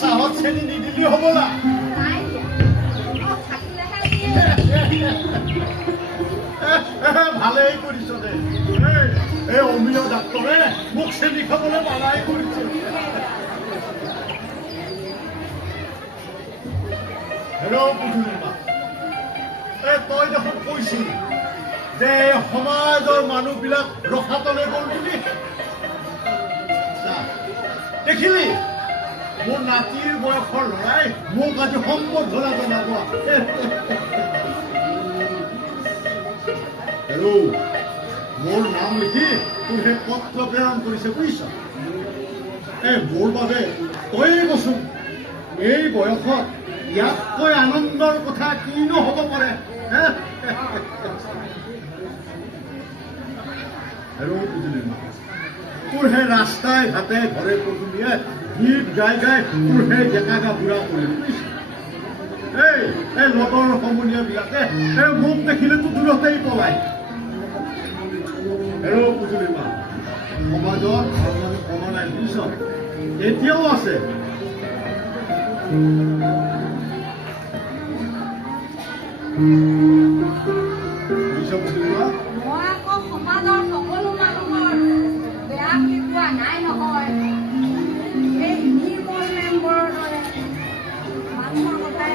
সাহস ছেড়ে নিদিলি হব না ভালেই কৰিছ দে এই অমিয় ডাক্তৰে মোক চেনি খাবলৈ মানাই কৰিছে হেল্ল' পুজুলিমা তই দেখোন কৈছিলি যে সমাজৰ মানুহবিলাক ৰখাতলে গ'ল বুলি দেখিলি মোৰ নাতিৰ বয়সৰ ল'ৰাই মোক আজি সম্বৰ্ধনা জনাব হেল্ল' মোৰ নাম লিখি তোৰ সেই পত্ৰ প্ৰেৰণ কৰিছে বুজিছ মোৰ বাবে তয়ে কচোন এই বয়সত ইয়াতকৈ আনন্দৰ কথা কিনো হ'ব পাৰে হেল্ল' পুজুলিমা তোৰ সেই ৰাস্তাই ঘাটে ঘৰে পদূলিয়ে গীত গাই গাই তোৰ সেই ডেকা গাভৰুৱা কৰি এই লগৰ সমনীয়াবিলাকে মোক দেখিলেতো দূৰতেই পলাই হেল্ল' পুজুলিমা সমাজত ধৰ্মটো কমা নাই বুজিছ এতিয়াও আছে বুজিছ পুজুলিমা মই আকৌ সমাজৰ সকলো মানুহৰ বেয়া বুলি কোৱা নাই নহয় এই নিৰ্মল মেম্বৰৰ দৰে মানুহৰ কথাই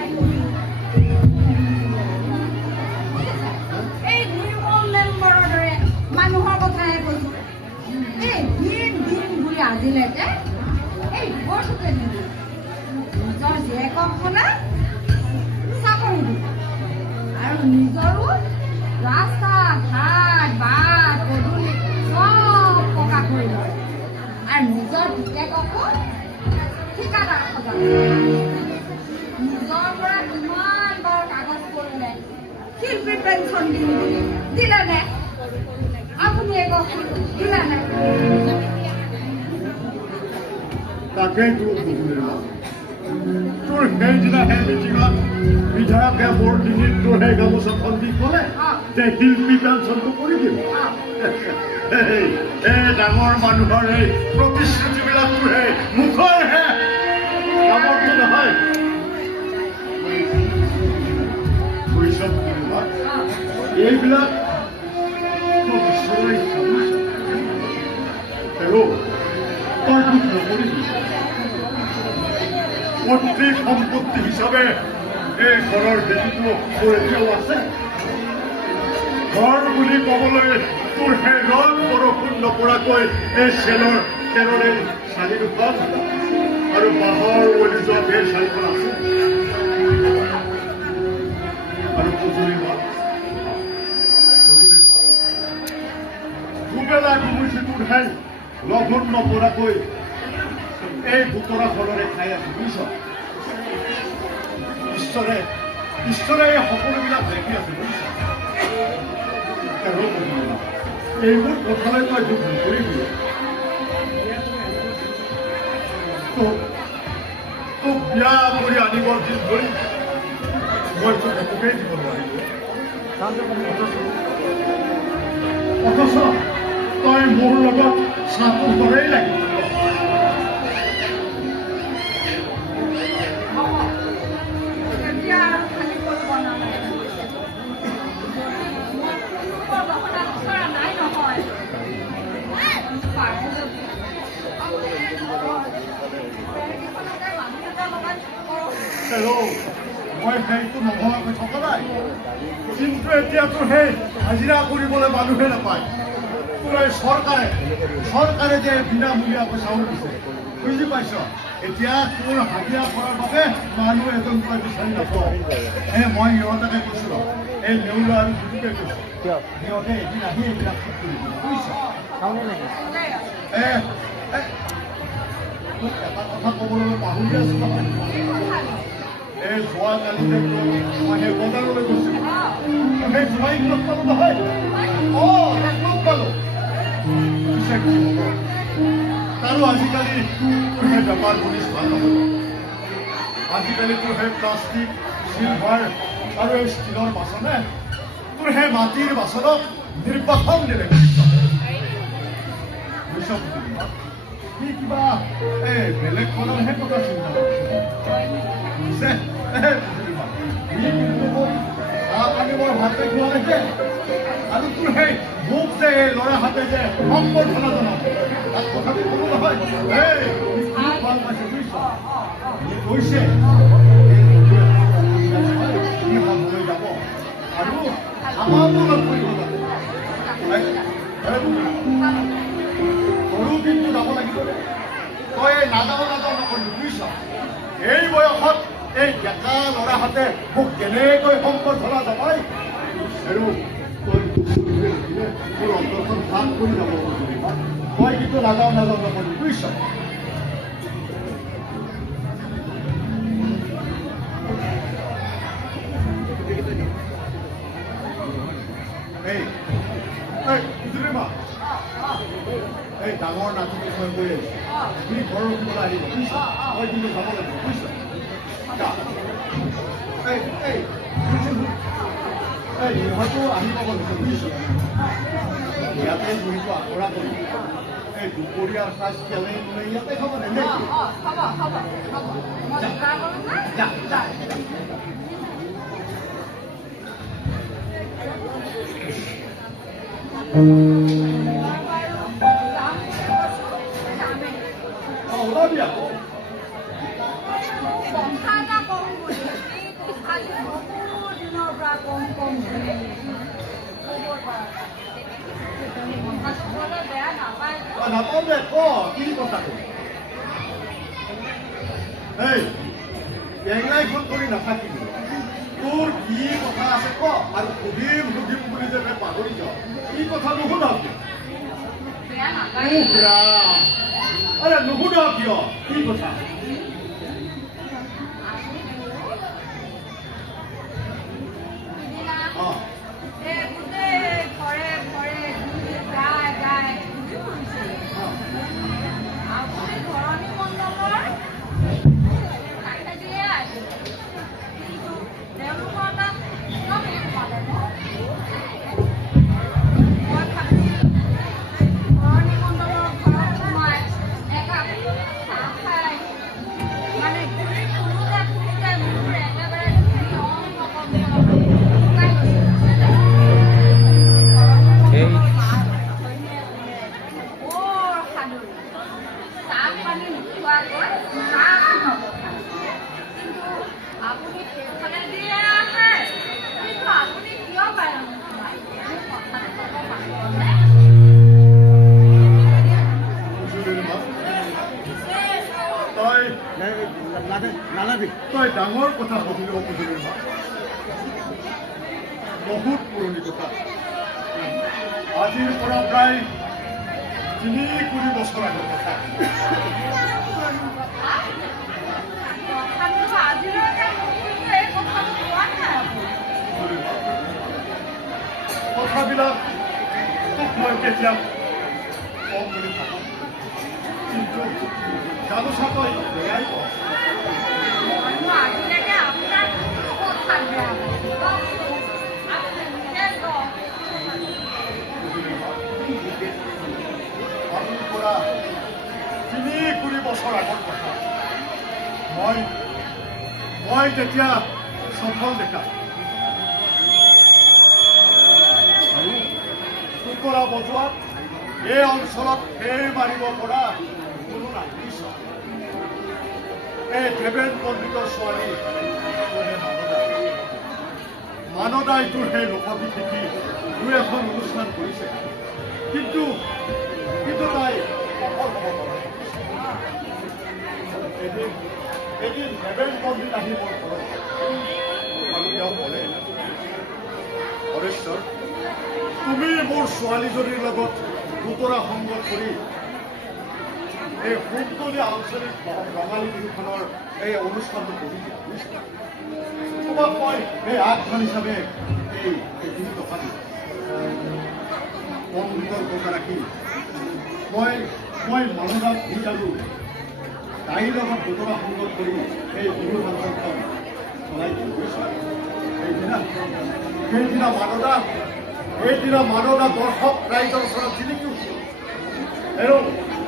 এই নিৰ্মল মেম্বৰৰ দৰে মানুহৰ কথাই কৈছো এই দিন বুলি আজিলৈকে এই ঘৰটোকে দিলো নিজৰ জীয়েকক ক'লে চাকৰি দিব আৰু নিজৰো ৰাস্তা ঘাট বাট পদূলি চব পকা কৰি লয় আৰু নিজৰ পিতেককো ঠিকাদাৰ সজালে নিজৰ পৰা কিমান বাৰ কাগজ কৰিলে শিল্পী পেঞ্চন দিম বুলি দিলেনে আপুনি কওকচোন দিলেনে তাকেই তোৰ তোৰ সেইদিনাহে মিটিঙত বিধায়কে মোৰ ডিঙিত তোৰ সেই গামোচাখন দি ক'লে যে শিল্পী পেঞ্চনটো কৰি দিম এই ডাঙৰ মানুহৰ এই প্ৰতিশ্ৰুতিবিলাক তোৰ সেই মুখৰহে কামৰটো নহয় এইবিলাক তই দুখ নকৰিবি পৈতৃক সম্পত্তি হিচাপে এই ঘৰৰ ভেটিটো মোৰ এতিয়াও আছে ঘৰ বুলি ক'বলৈ তোৰ সেই ৰদ বৰষুণ নপৰাকৈ এই খেৰৰ এই চালি দুখন আৰু বাঁহৰ ওলি যোৱা সেই চাৰিখন আছে আৰু পুজুলিমা দুবেলা ঘুমুচি তোৰ সেই লঘোণ নপৰাকৈ এই বুতৰাখনৰে খাই আছো বুজিছ ঈশ্বৰে এই সকলোবিলাক দেখি আছে বুজিছ এইবোৰ কথালৈ তই দুখ নকৰিবি তোক বিয়া কৰি আনিবৰ দিন ধৰি মই তোক একোকেই দিব নোৱাৰিলো অথচ তই মোৰ লগত চাহটো দৰেই লাগিব মই সেইটো নভৱাকৈ থকা নাই কিন্তু এতিয়া তোৰ সেই হাজিৰা কৰিবলৈ মানুহে নাপায় তোৰ এই চৰকাৰে যে বিনামূলীয়াকৈ চাউল দিছে বুজি পাইছ এতিয়া তোৰ হাজিৰা কৰাৰ বাবে মানুহ এজন তই বিচাৰি নাপাওঁ মই সিহঁতকে কৈছোঁ এই নেউলা আৰু দুটোকে কৈছোঁ সিহঁতে এদিন আহি এইবিলাক ঠিক কৰিব বুজিছ এটা কথা ক'বলৈ পাহৰি আছো নহয় এই যোৱাকালি যে মই সেই বজাৰলৈ গৈছিলোঁ সেই জোঁৱাইক লগ পালোঁ নহয় লগ পালোঁ পিছে কি হ'ব তাৰো আজিকালি তোৰ সেই বেপাৰ বনিজ ভাল নহ'ব আজিকালি তোৰ সেই প্লাষ্টিক চিলভাৰ আৰু এই ষ্টীলৰ বাচনে তোৰ সেই মাটিৰ বাচনক নিৰ্বাসন দিলে সি কিবা এই বেলেগ খনৰহে কথা চিন্তা কৰিছে সি কিন্তু মোৰ চাহ পানী মোৰ ভাতে খোৱালৈকে আৰু তোৰ সেই মোক যে এই ল'ৰাহাতে যে সম্বৰ্ধনা জনাব তাত কথাটো ক'লো নহয় ভাল পাইছে বুজিছ সি কৈছে সি ভাললৈ যাব আৰু আমাৰ মনত কৰিব যাব সৰু কিন্তু যাব লাগিব তই এই নাযাওঁ নকৰিবি বুজিছ এই বয়সত এই ডেকা ল'ৰাহাতে মোক কেনেকৈ সম্বৰ্ধনা জনাই আৰু তই তোৰ অন্তৰখন ভাগ কৰি যাব তই কিন্তু নাযাওঁ নকৰিবি বুজিছ এই ডাঙৰ নাতি কিছুমান কৰি আহিছে তুমি ঘৰৰ কিবা আহিব বুজিছা মই কিন্তু যাব লাগিব বুজিছা ইহঁতো আহি পাব লাগে বুজিছো ইয়াতে যিহেতু আখৰা কৰি এই দুপৰীয়াৰ সাজ কেলে মানে ইয়াতে খাব লাগে ওলাবি আকৌ নাপাবে ক কি কথা এই বেঙাই ফোন কৰি নাথাকিবি তোৰ কি কথা আছে ক আৰু সুধিম বুলি যে পাহৰি যাওঁ কি কথা নুশুনা আৰে নুশুনা কিয় কি কথা তই ডাঙৰ কথা সুধিব খুজিলি বহুত পুৰণি কথা আজিৰ পৰা প্ৰায় ৩-৪ বছৰ আগৰ কথা কথাবিলাক তোক মই কেতিয়া কম বুলি ভাবো কিন্তু জানোচা তই বেয়াই ক পৰা ৩-৪ বছৰ আগৰ কথা মই তেতিয়া সফল ডেকা আৰু কুকুৰা বজোৱাত এই অঞ্চলত ফেৰ মাৰিব পৰা কোনো নাই এই দেৱেন পণ্ডিতৰ ছোৱালী মানদাই তোৰ সেই লোকগীত শিকি ২-এখন অনুষ্ঠান কৰিছে কিন্তু তাই সফল হ'ব পৰা এদিন দেৱেন পণ্ডিত আহি মোৰ ঘৰত আৰু তেওঁ ক'লে হৰেশ্বৰ তুমি মোৰ ছোৱালীজনীৰ লগত দুতৰা সংগত কৰি এই ফুলতলী আঞ্চলিক ৰঙালী বিহুখনৰ এই অনুষ্ঠানটো কৰিছে তোমাক মই এই আগখন হিচাপে এই বিহু টকা দিওঁ কম ভিতৰত টকা ৰাখি মই মনোজাত গীত আৰু তাইৰ লগত দুটকা সংগ্ৰহ কৰি এই বিহু ফাংচনখন চলাই দিছোঁ সেইদিনা মানদা দৰ্শক ৰাইজৰ ওচৰত জিলিকি উঠিল আৰু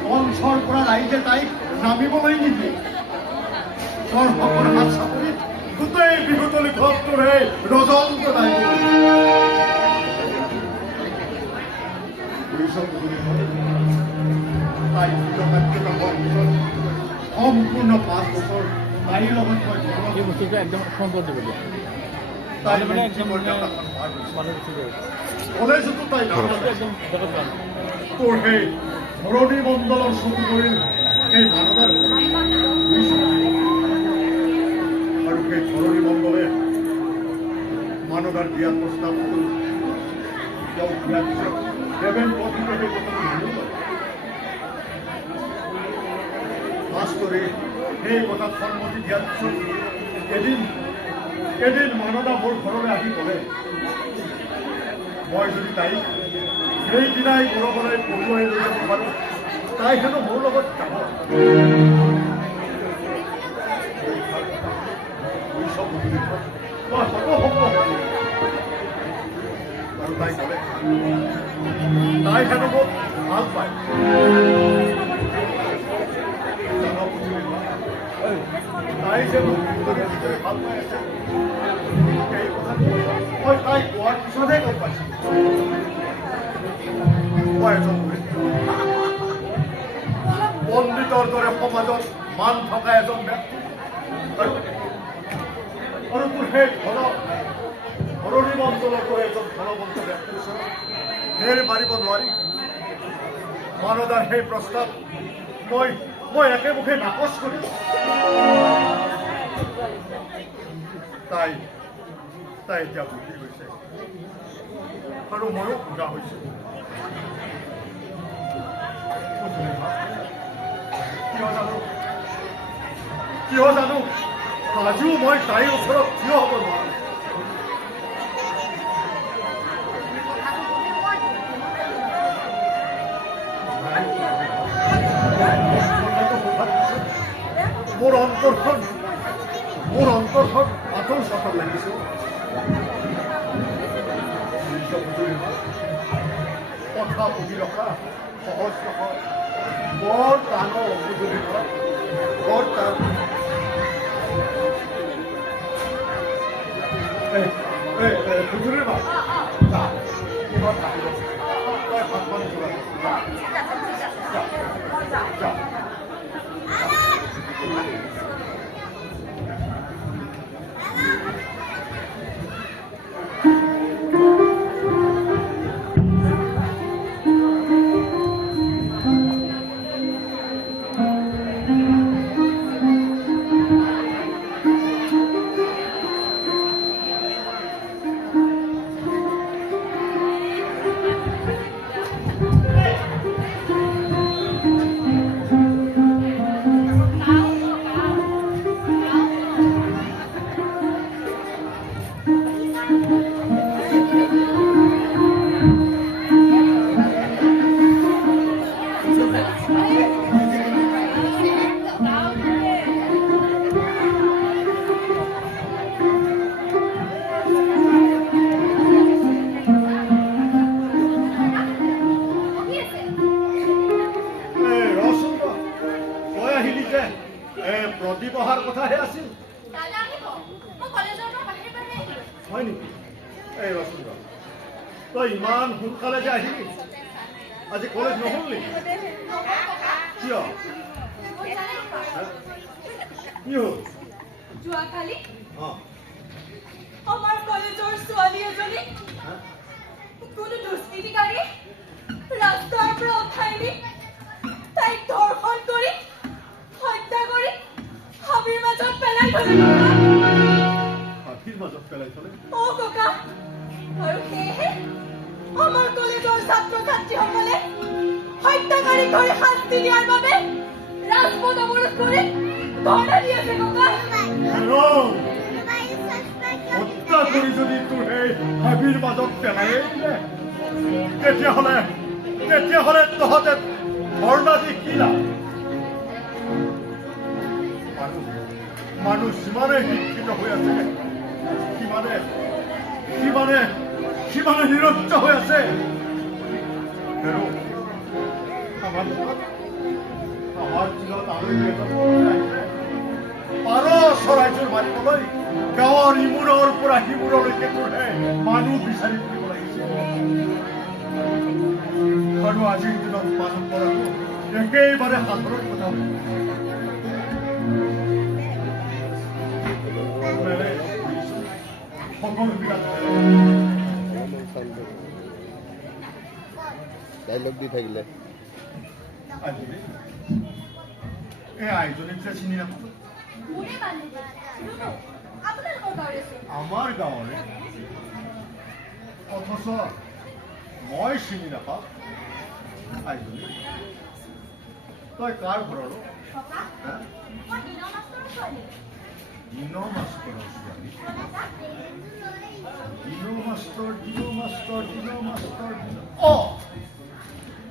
মঞ্চৰ পৰা ৰাইজে তাইক নামিবলৈ নিদিয়ে দৰ্শকৰ হাত চাপৰি গোটেই বিহুতলী ঘৰটোৰে ৰজন্ত সম্পূৰ্ণ 5 বছৰ তাইৰ লগত মই একদম সম্পদ দিব কলেজতো তাই তোৰ সেই ধৰণী মণ্ডলৰ চকু পৰিল সেই মানদাৰ আৰু সেই ধৰণী মণ্ডলে মানদাৰ দিয়াৰ প্ৰস্তাৱ দেৱেন পত্নীয়ে সেই কথাটো মাষ্টৰে সেই কথাত সন্মতি দিয়াৰ পিছত এদিন মানদা মোৰ ঘৰলৈ আহি ক'লে মই যদি তাইক সেইদিনাই কৰবালৈ পঢ়ুৱাই লৈ যাব পাৰোঁ তাই হেনো মোৰ লগত যাব আৰু তাই ক'লে তাই হেনো মোক ভাল পায় তাই যে মোক ভিতৰে ভাল পাই আছে এই কথাটো মই তাই কোৱাৰ পিছতহে গম পাইছোঁ মই এজন পণ্ডিতৰ দৰে সমাজত মান থকা এজন ব্যক্তি আৰু তোৰ সেই ধৰণী অঞ্চলৰ দৰে এজন ধনৱন্ত ব্যক্তিৰ ওচৰত ফেৰ মাৰিব নোৱাৰি মানদাৰ সেই প্ৰস্তাৱ মই একেমুখে নাকচ কৰিছোঁ তাই এতিয়া বুদ্ধি হৈছে আৰু ময়ো বুঢ়া হৈছোঁ কিয় জানো আজিও মই তাইৰ ওচৰত থিয় হ'ব নোৱাৰো মোৰ অন্তৰখন পাতল চাতল লাগিছে কথা বুজি ৰখা সহজ নহয় বৰ টানৰ অভিযোগী বৰ টান খুজুৰি বা কিহত আহিব তই ভাত পানী যোগাৰ প্ৰদীপ অহাৰ কথাহে আছিল হয় নেকি এই ৰচন্দ্ৰ তই ইমান সোনকালে যে আহিলি আজি কলেজ নহ'ল নেকি কিয় কি হ'ল যোৱাকালি আমাৰ কলেজৰ ছোৱালী এজনী কোনো দুষ্কৃতিকাৰী ৰাস্তাৰ পৰা উঠাই নি তাইক ধৰ্ষণ কৰি হত্যা কৰি হাবিৰ মাজত পেলাই থলে অ ককা আৰু সেয়েহে আমাৰ কলেজৰ ছাত্ৰ ছাত্ৰীসকলে হত্যাকাৰীক ধৰি শাস্তি দিয়াৰ বাবে ৰাজপথ অবৰোধ কৰে ধৰ্ণা দিয়েছে ককা। হেল্ল' হত্যা কৰি যদি তোৰ সেই হাবিৰ মাজত পেলাই দিলে তেতিয়াহ'লে তহঁতে ধৰ্ণা দি কি লাভ? মানুহ যিমানে শিক্ষিত হৈ আছে সিমানে নিৰজ্জ হৈ আছে। আৰু আমাৰ দিনত আৰু পাৰ চৰাইযোৰ মাৰিবলৈ গাঁৱৰ ইমূৰৰ পৰা সিমূৰলৈকে তোৰহে মানুহ বিচাৰি ফুৰিব লাগিছে। আৰু আজিৰ দিনত মানুহ পৰাটো একেবাৰে সাধাৰণ কথা হ'ল। ডাইলগ দি থাকিলে এই আইজনীক যে চিনি নাপাওঁ। মোৰে বান্ধৱী ৰুনু, আপোনালোকৰ গাঁৱৰে চোন। আমাৰ গাঁৱৰে, অথচ মই চিনি নাপাওঁ আইজনী। তই কাৰ ঘৰৰ? ককা, মই দিনৰ মাষ্টৰৰ ছোৱালী। দিনৰ মাষ্টৰৰ ছোৱালী?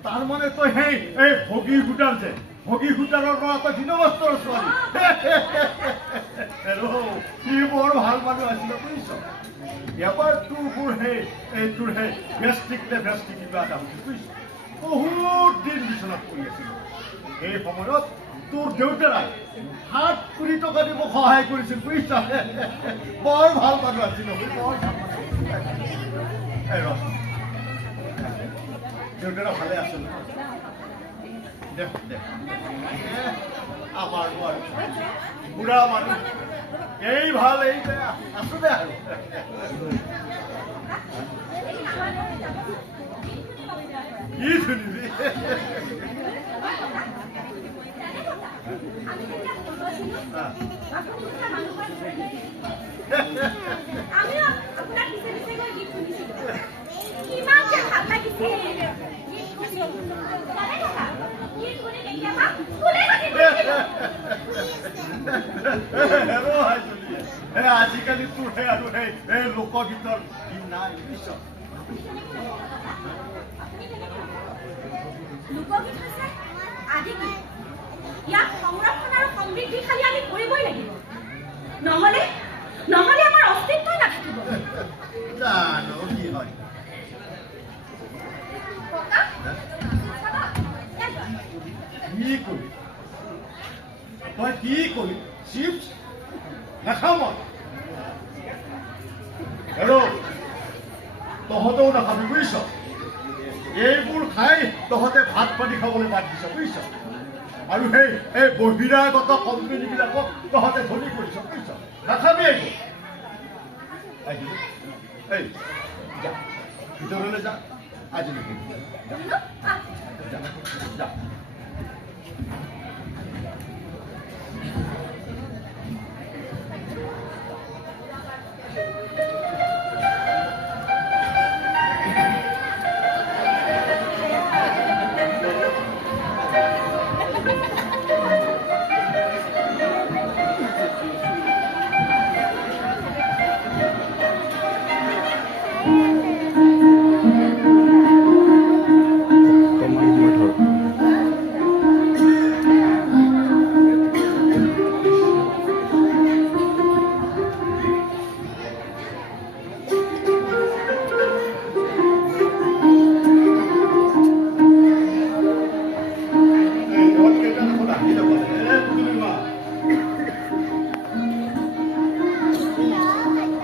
তাৰমানে তই এই ভগী সূতাৰ যে ভগী সূতাৰৰ পৰা তই দিনৰ মাষ্টৰৰ ছোৱালী। সি বৰ ভাল মানুহ আছিলে বুজিছ। এবাৰ তোৰ সেই ব্যস্তিক কিবা এটা হৈছে বুজিছ। বহুত দিন বিচনাত পৰি আছিল। এই সময়ত তোৰ দেউতাৰাই 7 কোটি টকা দিব সহায় কৰিছিল বুজিছ। বৰ ভাল মানুহ আছিল। দেউতাৰা ভালে আছিল। আমাৰ বুঢ়া মানুহ এই ভাল এই বেয়া আছো দে আৰু। কি শুনিবি? আমিও আপোনাক পিছে পিছে গৈ গীত শুনিছিলোঁ। কিমান যে ভাল লাগিছিল। গীত শুনি জানে ককা, গীত শুনি কেতিয়াবা ফুলে কাটি দিছিলোঁ। আজিকালি তোৰ সেই আৰু সেই লোকগীতৰ গীত নাই বুজিছ। লোকগীত হৈছে আদি গীত। ইয়াক সংৰক্ষণ আৰু সমৃদ্ধি খালি আমি কৰিবই লাগিব। নহ'লে আমাৰ অস্তিত্বই নাথাকিব। জানো কি হয়। ককা, কি কৰি তই কি কৰি চিপছ নাখাওঁ মই। আৰু তহঁতেও নাখাবি বুজিছ। এইবোৰ খাই তহঁতে ভাত পানী খাবলৈ বাদ দিছ বুজিছ। আৰু সেই বহিৰাগত কোম্পানীবিলাকক তহঁতে ধনী কৰিছ বুজিছ। নাখাবি এইবোৰ। এই যা ভিতৰলৈ যা আজি নেকি যা।